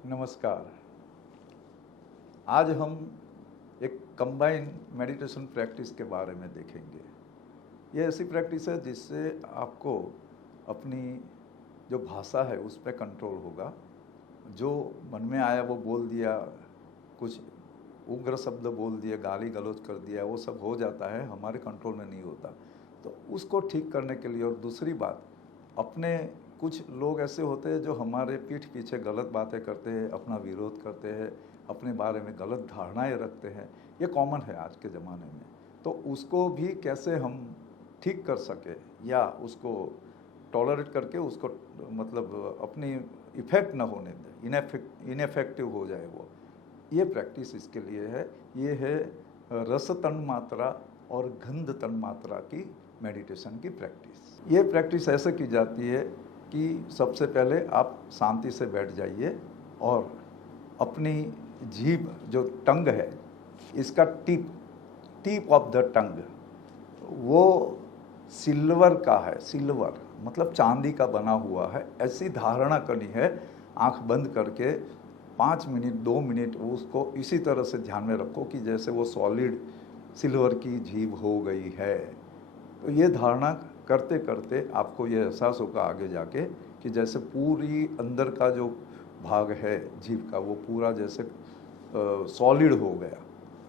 नमस्कार। आज हम एक कंबाइन मेडिटेशन प्रैक्टिस के बारे में देखेंगे। ये ऐसी प्रैक्टिस है जिससे आपको अपनी जो भाषा है उस पर कंट्रोल होगा। जो मन में आया वो बोल दिया, कुछ उग्र शब्द बोल दिए, गाली गलौज कर दिया, वो सब हो जाता है, हमारे कंट्रोल में नहीं होता। तो उसको ठीक करने के लिए, और दूसरी बात, अपने कुछ लोग ऐसे होते हैं जो हमारे पीठ पीछे गलत बातें करते हैं, अपना विरोध करते हैं, अपने बारे में गलत धारणाएं रखते हैं। ये कॉमन है आज के ज़माने में। तो उसको भी कैसे हम ठीक कर सके या उसको टॉलरेट करके उसको मतलब अपनी इफ़ेक्ट ना होने दें, इनफेक्टिव हो जाए वो, ये प्रैक्टिस इसके लिए है। ये है रस तन्मात्रा और गंध तन्मात्रा की मेडिटेशन की प्रैक्टिस। ये प्रैक्टिस ऐसे की जाती है कि सबसे पहले आप शांति से बैठ जाइए और अपनी जीभ, जो टंग है, इसका टिप ऑफ द टंग वो सिल्वर का है। सिल्वर मतलब चांदी का बना हुआ है, ऐसी धारणा करनी है। आंख बंद करके 5 मिनट 2 मिनट उसको इसी तरह से ध्यान में रखो कि जैसे वो सॉलिड सिल्वर की जीभ हो गई है। तो ये धारणा करते करते आपको ये एहसास होगा आगे जाके कि जैसे पूरी अंदर का जो भाग है जीभ का, वो पूरा जैसे सॉलिड हो गया।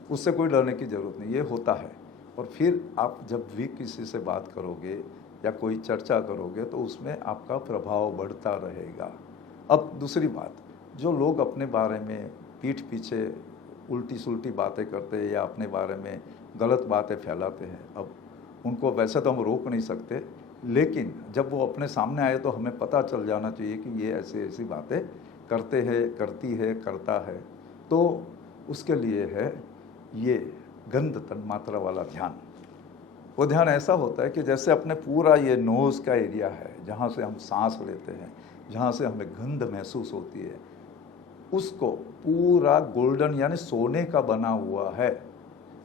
उससे कोई डरने की ज़रूरत नहीं, ये होता है। और फिर आप जब भी किसी से बात करोगे या कोई चर्चा करोगे तो उसमें आपका प्रभाव बढ़ता रहेगा। अब दूसरी बात, जो लोग अपने बारे में पीठ पीछे उल्टी सुल्टी बातें करते हैं या अपने बारे में गलत बातें फैलाते हैं, अब उनको वैसे तो हम रोक नहीं सकते, लेकिन जब वो अपने सामने आए तो हमें पता चल जाना चाहिए कि ये ऐसी ऐसी बातें करते हैं, करती है, करता है। तो उसके लिए है ये गंध तन्मात्रा वाला ध्यान। वो ध्यान ऐसा होता है कि जैसे अपने पूरा ये नोज़ का एरिया है, जहाँ से हम सांस लेते हैं, जहाँ से हमें गंध महसूस होती है, उसको पूरा गोल्डन यानी सोने का बना हुआ है,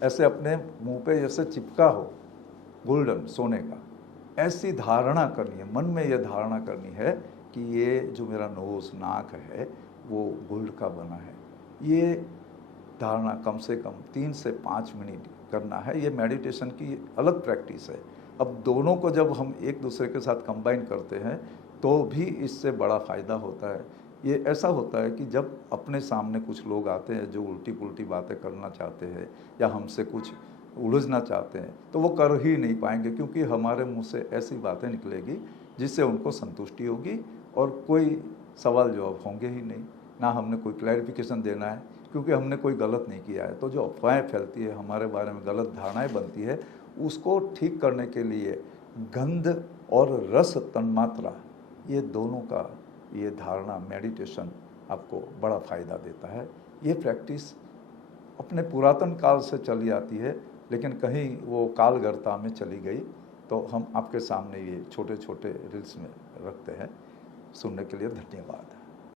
ऐसे अपने मुंह पे जैसे चिपका हो, गोल्डन सोने का, ऐसी धारणा करनी है। मन में ये धारणा करनी है कि ये जो मेरा नोज़ नाक है वो गोल्ड का बना है। ये धारणा कम से कम 3 से 5 मिनट करना है। ये मेडिटेशन की अलग प्रैक्टिस है। अब दोनों को जब हम एक दूसरे के साथ कंबाइन करते हैं तो भी इससे बड़ा फ़ायदा होता है। ये ऐसा होता है कि जब अपने सामने कुछ लोग आते हैं जो उल्टी पुल्टी बातें करना चाहते हैं या हमसे कुछ उलझना चाहते हैं, तो वो कर ही नहीं पाएंगे, क्योंकि हमारे मुंह से ऐसी बातें निकलेगी जिससे उनको संतुष्टि होगी और कोई सवाल जवाब होंगे ही नहीं। ना हमने कोई क्लैरिफिकेशन देना है, क्योंकि हमने कोई गलत नहीं किया है। तो जो अफवाहें फैलती है, हमारे बारे में गलत धारणाएं बनती है, उसको ठीक करने के लिए गंध और रस तन्मात्रा, ये दोनों का ये धारणा मेडिटेशन आपको बड़ा फ़ायदा देता है। ये प्रैक्टिस अपने पुरातन काल से चली आती है, लेकिन कहीं वो कालगर्ता में चली गई, तो हम आपके सामने ये छोटे छोटे रील्स में रखते हैं। सुनने के लिए धन्यवाद।